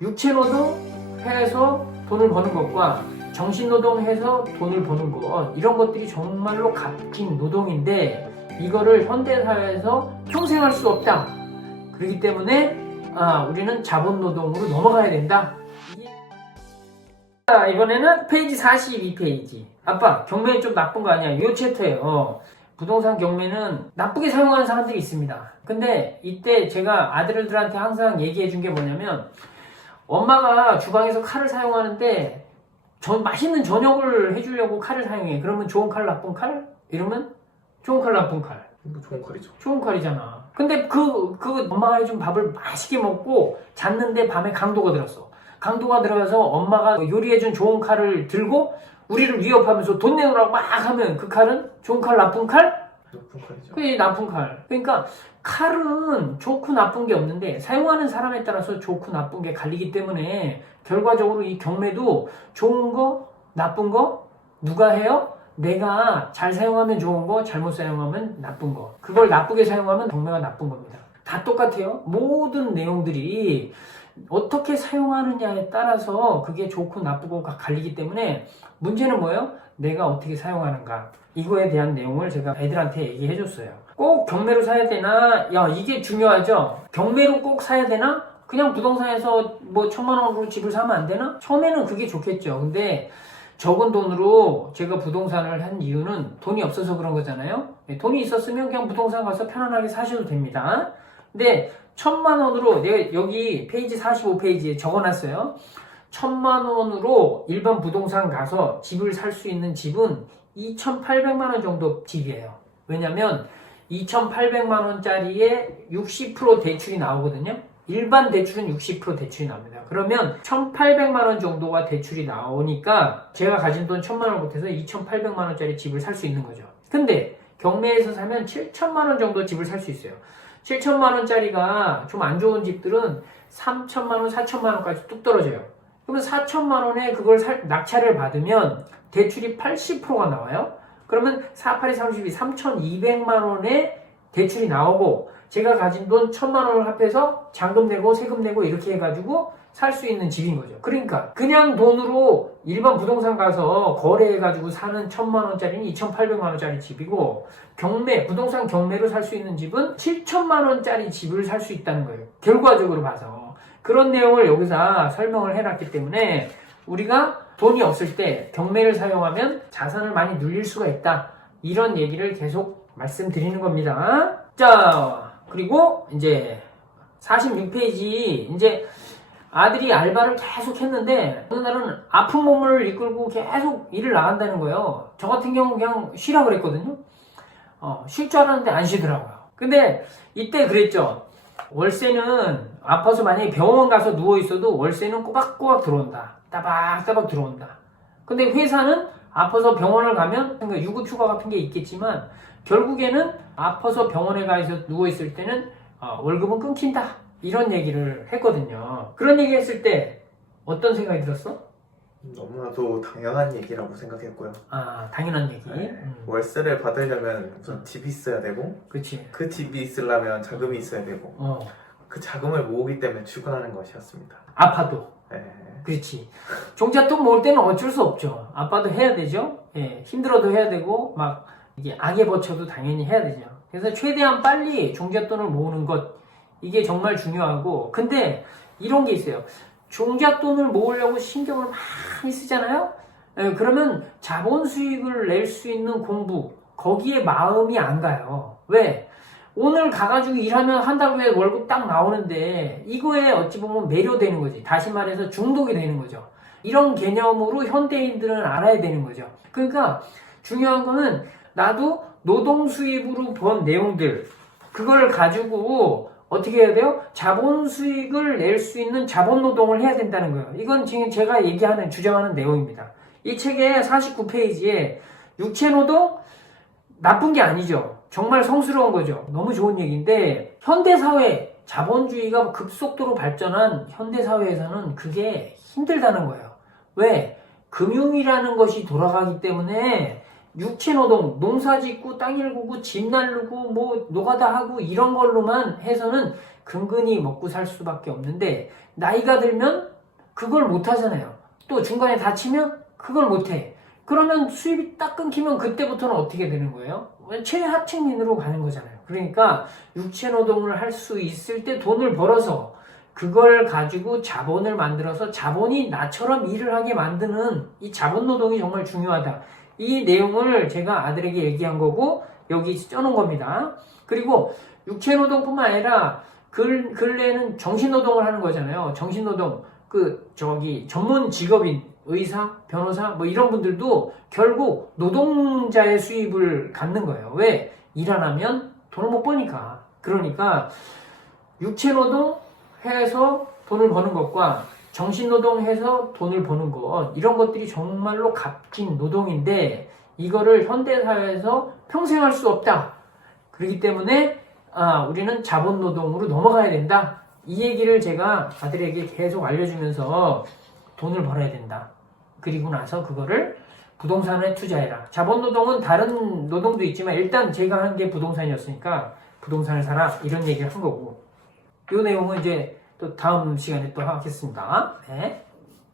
육체노동 해서 돈을 버는 것과 정신노동 해서 돈을 버는 것, 이런 것들이 정말로 값진 노동인데 이거를 현대사회에서 평생 할 수 없다. 그렇기 때문에 우리는 자본노동으로 넘어가야 된다. 자, 이번에는 페이지 42페이지. 아빠, 경매는 좀 나쁜 거 아니야? 이 챕터예요. 부동산 경매는 나쁘게 사용하는 사람들이 있습니다. 근데 이때 제가 아들들한테 항상 얘기해 준 게 뭐냐면, 엄마가 주방에서 칼을 사용하는데 맛있는 저녁을 해주려고 칼을 사용해. 그러면 좋은 칼, 나쁜 칼? 이러면 좋은 칼, 나쁜 칼. 좋은 칼이죠. 좋은 칼이잖아. 근데 그 엄마가 해준 밥을 맛있게 먹고 잤는데 밤에 강도가 들었어. 강도가 들어가서 엄마가 요리해준 좋은 칼을 들고 우리를 위협하면서 돈 내놓으라고 막 하면 그 칼은 좋은 칼, 나쁜 칼? 나쁜 칼이죠. 그게 나쁜 칼. 그러니까 칼은 좋고 나쁜 게 없는데 사용하는 사람에 따라서 좋고 나쁜 게 갈리기 때문에 결과적으로 이 경매도 좋은 거, 나쁜 거 누가 해요? 내가 잘 사용하면 좋은 거, 잘못 사용하면 나쁜 거. 그걸 나쁘게 사용하면 경매가 나쁜 겁니다. 다 똑같아요. 모든 내용들이 어떻게 사용하느냐에 따라서 그게 좋고 나쁘고가 갈리기 때문에 문제는 뭐예요? 내가 어떻게 사용하는가. 이거에 대한 내용을 제가 애들한테 얘기해 줬어요. 꼭 경매로 사야 되나? 야, 이게 중요하죠? 경매로 꼭 사야 되나? 그냥 부동산에서 뭐 1,000만 원으로 집을 사면 안 되나? 처음에는 그게 좋겠죠. 근데 적은 돈으로 제가 부동산을 한 이유는 돈이 없어서 그런 거잖아요. 돈이 있었으면 그냥 부동산 가서 편안하게 사셔도 됩니다. 근데 1,000만 원으로 내가 여기 페이지 45페이지에 적어놨어요. 1,000만 원으로 일반 부동산 가서 집을 살 수 있는 집은 2,800만 원 정도 집이에요. 왜냐면 2,800만 원짜리에 60% 대출이 나오거든요. 일반 대출은 60% 대출이 나옵니다. 그러면 1,800만 원 정도가 대출이 나오니까 제가 가진 돈 1,000만 원 못해서 2,800만 원짜리 집을 살 수 있는 거죠. 근데 경매에서 사면 7,000만 원 정도 집을 살 수 있어요. 7,000만 원짜리가 좀 안 좋은 집들은 3,000만 원, 4,000만 원까지 뚝 떨어져요. 그러면 4,000만 원에 그걸 낙찰을 받으면 대출이 80%가 나와요. 그러면 4, 8이 32, 3,200만 원에 대출이 나오고 제가 가진 돈 1,000만 원을 합해서 잔금 내고 세금 내고 이렇게 해가지고 살 수 있는 집인 거죠. 그러니까 그냥 돈으로 일반 부동산 가서 거래해가지고 사는 1,000만 원짜리는 2,800만 원짜리 집이고 부동산 경매로 살 수 있는 집은 7,000만 원짜리 집을 살 수 있다는 거예요. 결과적으로 봐서. 그런 내용을 여기서 설명을 해놨기 때문에 우리가 돈이 없을 때 경매를 사용하면 자산을 많이 늘릴 수가 있다. 이런 얘기를 계속 말씀드리는 겁니다. 자, 그리고 이제 46페이지 이제 아들이 알바를 계속 했는데 어느 날은 아픈 몸을 이끌고 계속 일을 나간다는 거예요. 저 같은 경우 그냥 쉬라 그랬거든요. 쉴 줄 알았는데 안 쉬더라고요. 근데 이때 그랬죠. 월세는 아파서 만약에 병원 가서 누워있어도 월세는 꼬박꼬박 들어온다. 따박따박 들어온다. 근데 회사는 아파서 병원을 가면 유급휴가 같은 게 있겠지만 결국에는 아파서 병원에 가서 누워있을 때는 월급은 끊긴다. 이런 얘기를 했거든요. 그런 얘기 했을 때 어떤 생각이 들었어? 너무나도 당연한 얘기라고 생각했고요. 당연한 얘기. 월세를 받으려면 우선 집이 있어야 되고, 그치. 그 집이 있으려면 자금이 있어야 되고, 그 자금을 모으기 때문에 출근하는 것이었습니다. 아파도. 네. 그렇지. 종잣돈 모을 때는 어쩔 수 없죠. 아빠도 해야 되죠. 예, 힘들어도 해야 되고 막 이게 악에 버쳐도 당연히 해야 되죠. 그래서 최대한 빨리 종잣돈을 모으는 것, 이게 정말 중요하고, 근데 이런 게 있어요. 종잣돈을 모으려고 신경을 많이 쓰잖아요. 예, 그러면 자본 수익을 낼 수 있는 공부, 거기에 마음이 안 가요. 왜? 오늘 가가지고 일하면 한 달 후에 월급 딱 나오는데 이거에 어찌 보면 매료되는 거지. 다시 말해서 중독이 되는 거죠. 이런 개념으로 현대인들은 알아야 되는 거죠. 그러니까 중요한 거는 나도 노동 수입으로 번 내용들, 그걸 가지고 어떻게 해야 돼요? 자본 수익을 낼 수 있는 자본 노동을 해야 된다는 거예요. 이건 지금 제가 주장하는 내용입니다. 이 책의 49페이지에 육체 노동 나쁜 게 아니죠. 정말 성스러운 거죠. 너무 좋은 얘기인데 현대사회, 자본주의가 급속도로 발전한 현대사회에서는 그게 힘들다는 거예요. 왜? 금융이라는 것이 돌아가기 때문에 육체 노동, 농사 짓고 땅 일구고 집 날르고 뭐 노가다 하고 이런 걸로만 해서는 근근히 먹고 살 수밖에 없는데 나이가 들면 그걸 못 하잖아요. 또 중간에 다치면 그걸 못 해. 그러면 수입이 딱 끊기면 그때부터는 어떻게 되는 거예요? 최하층민으로 가는 거잖아요. 그러니까 육체 노동을 할 수 있을 때 돈을 벌어서 그걸 가지고 자본을 만들어서 자본이 나처럼 일을 하게 만드는 이 자본 노동이 정말 중요하다. 이 내용을 제가 아들에게 얘기한 거고 여기 써놓은 겁니다. 그리고 육체 노동뿐만 아니라 근래에는 정신 노동을 하는 거잖아요. 정신 노동 전문 직업인 의사, 변호사 뭐 이런 분들도 결국 노동자의 수입을 갖는 거예요. 왜? 일 안 하면 돈을 못 버니까. 그러니까 육체 노동 해서 돈을 버는 것과 정신 노동해서 돈을 버는 것 이런 것들이 정말로 값진 노동인데 이거를 현대사회에서 평생 할 수 없다. 그렇기 때문에 우리는 자본 노동으로 넘어가야 된다. 이 얘기를 제가 아들에게 계속 알려주면서 돈을 벌어야 된다. 그리고 나서 그거를 부동산에 투자해라. 자본 노동은 다른 노동도 있지만 일단 제가 한 게 부동산이었으니까 부동산을 사라 이런 얘기를 한 거고 이 내용은 이제 또 다음 시간에 또 하겠습니다. 네.